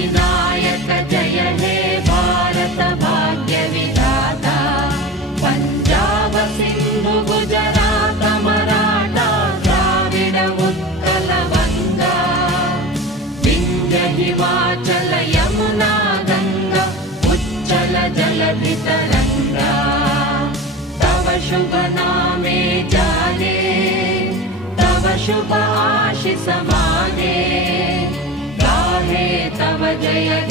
विनायक जय हे भारत भाग्य विधाता पंजाब सिंधु गुजरात मराठा द्राविड उत्कल बंगा विंध्य हिमाचल यमुना गंगा उच्चल जलधि तरंगा तव शुभ नामे जागे तव शुभ आशीष मागे गाहे तव जय